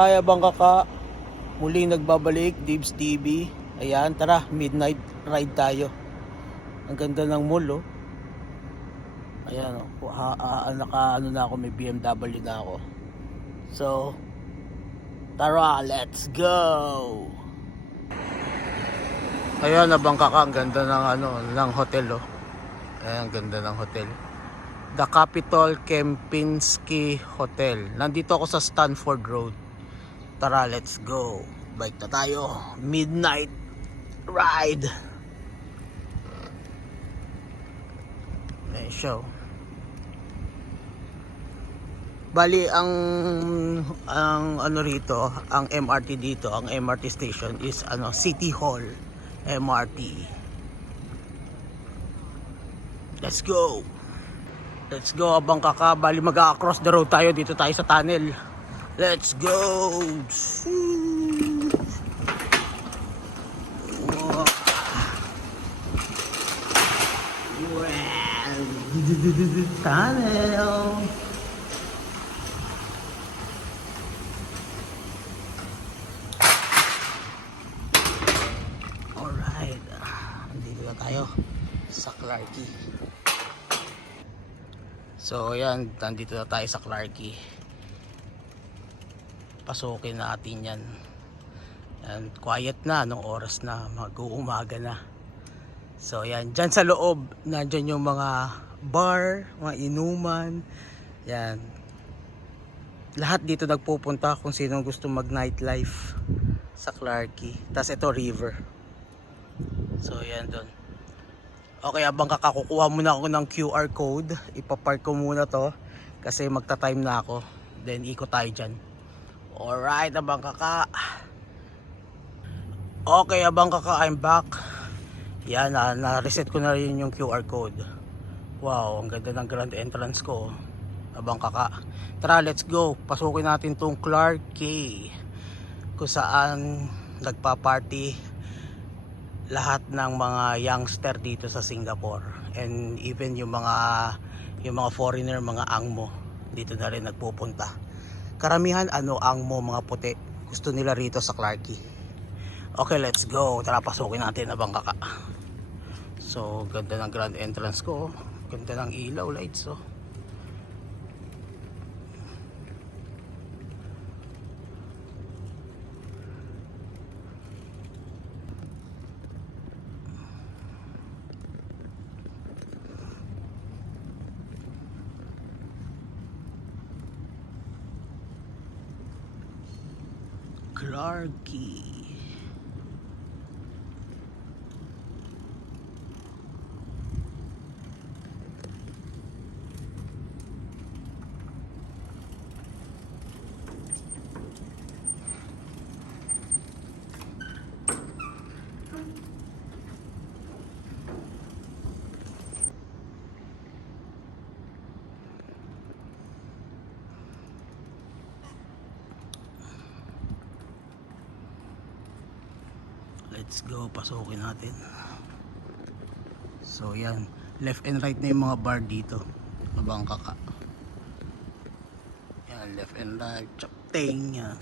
Hi Abangkaka, muling nagbabalik, Dibs TV. Ayan, tara, midnight ride tayo. Ang ganda ng mall, oh. Ayan, oh. Ano na ako, may BMW na ako. So, tara, let's go! Ayan, Abangkaka, ang ganda ng, ng hotel, oh. Ayan, ang ganda ng hotel. The Capitol Kempinski Hotel. Nandito ako sa Stanford Road. Tara, let's go. Bike na tayo. Midnight ride. Ayan siya. Bali, ang ano rito, ang MRT dito, ang MRT station is City Hall MRT. Let's go. Let's go, Abangkaka. Bali, mag-across the road tayo. Dito tayo sa tunnel. Let's go. Tunnel. Alright. Dito na tayo sa Clarke. So yan, nandito na tayo sa Clarke. Pasukin natin yan. And quiet na, anong oras na, mag-uumaga na. So yan, dyan sa loob, nandyan yung mga bar, mga inuman. Yan. Lahat dito nagpupunta kung sino gusto mag nightlife sa Clarke. Tapos ito river. So yan doon. Okay, Abangkaka, kukuha muna ako ng QR code. Ipapark ko muna to kasi magta-time na ako. Then ikot tayo dyan. Alright, Abangkaka. Okay, Abangkaka, I'm back. Yan, na-reset ko na rin yung QR code. Wow, ang ganda ng grand entrance ko, Abangkaka. Tara, let's go. Pasukin natin tong Clarke, kung saan nagpa-party lahat ng mga youngster dito sa Singapore. And even yung mga foreigner, mga angmo, dito na rin nagpupunta. Karamihan angmo, mga puti, gusto nila rito sa Clarke. Okay, let's go. Tara, pasukin natin, Abangkaka. So, ganda ng grand entrance ko. Ganda ng ilaw, lights, oh. Clarke. Let's go, pasukin natin. So yan, left and right na yung mga bar dito, Abangkaka. Yan, left and right, chapteng yan.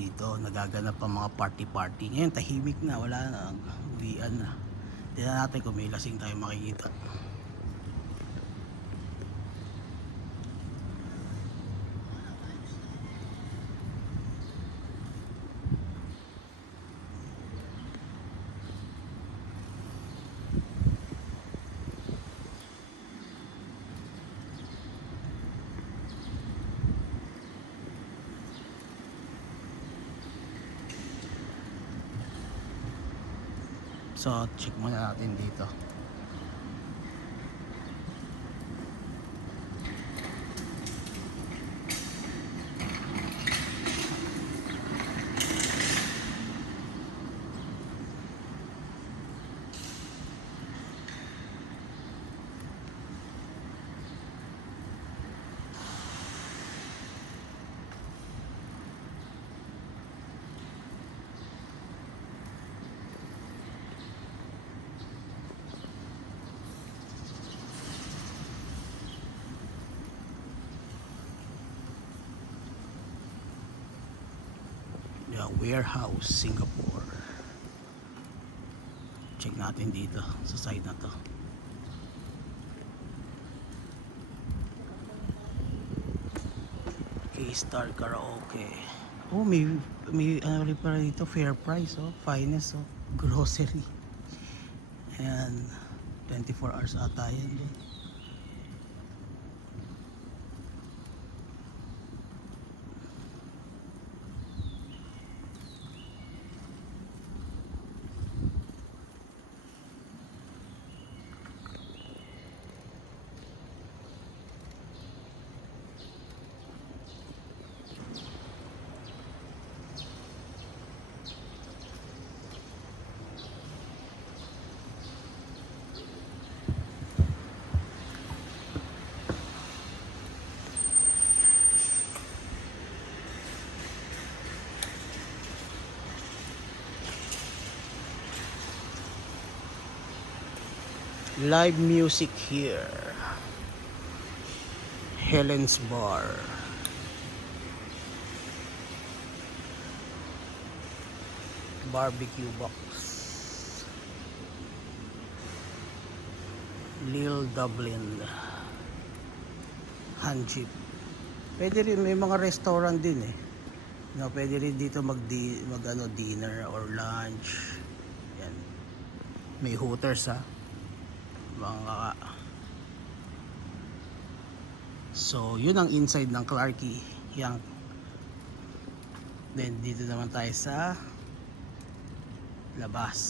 Dito nagaganap pa mga party. Ngayon tahimik na, wala na, uwian na. Tingnan natin kung may lasing tayo makikita. So check muna natin dito. The Warehouse, Singapore. Check natin dito sa side na to. K-Star Karaoke. Oh, may ano rin pala dito, fair price, oh, finest, oh, grocery. Ayan, 24 hours ata yan doon. Live music here. Helen's Bar. Barbecue box. Lil Dublin. Hand jeep. Pwede rin, may mga restaurant din eh. No, pwede rin dito mag dinner or lunch. Yan. May Hooters ha. Mga so yun ang inside ng Clarke Young. Then dito naman tayo sa labas.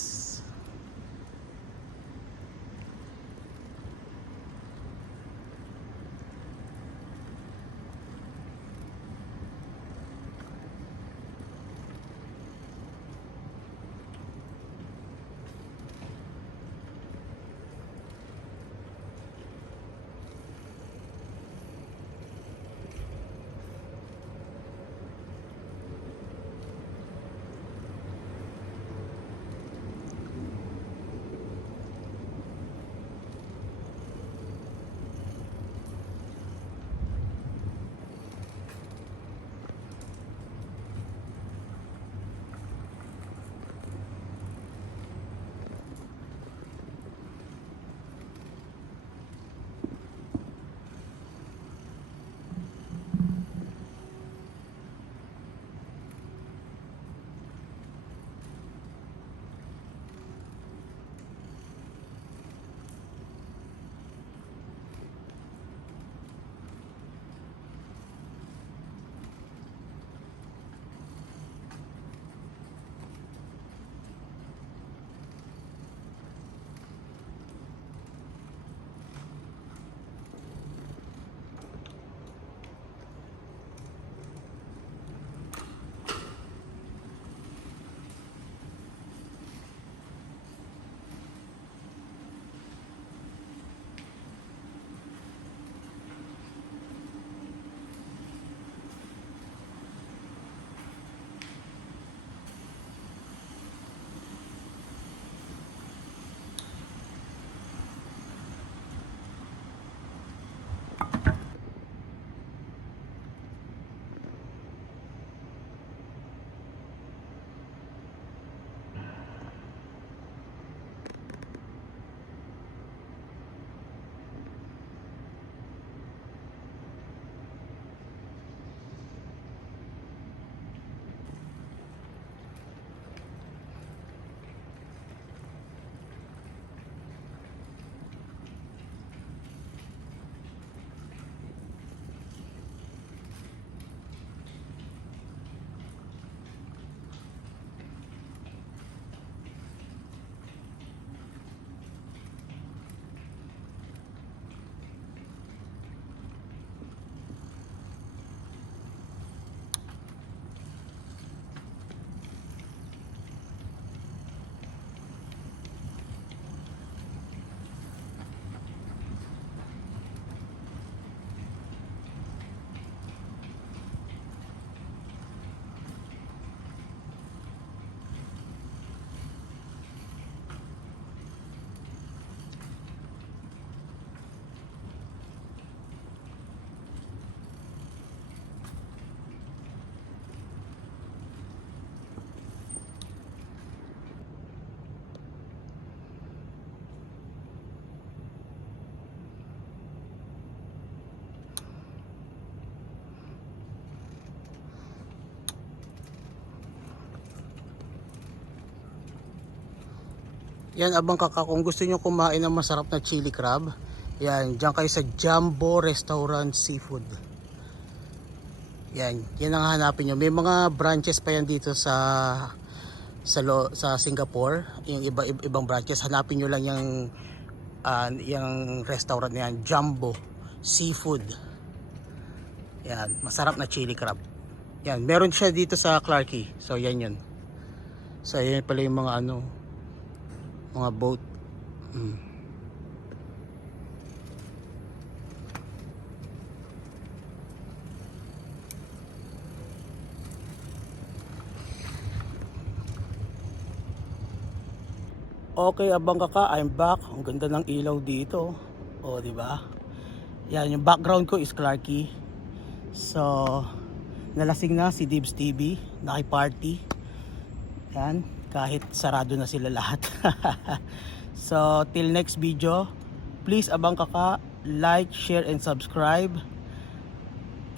Yan, abang kaka, kung gusto nyo kumain ng masarap na chili crab, yan, dyan kayo sa Jumbo Restaurant Seafood. Yan, yan ang hanapin nyo. May mga branches pa yan dito sa Singapore. Yung ibang branches, hanapin nyo lang yung restaurant na yan, Jumbo Seafood. Yan, masarap na chili crab. Yan, meron siya dito sa Clarke. So yan yun. So yan pala yung mga mga boat. Okay, abang kaka, I'm back. Ang ganda ng ilaw dito. Oh, di ba? Yan, yung background ko is Clarke. So, nalasing na si Dibs TV, naki-party. Yan, kahit sarado na sila lahat. So, till next video, please abang kaka, like, share, and subscribe.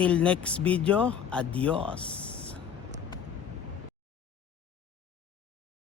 Till next video, adios.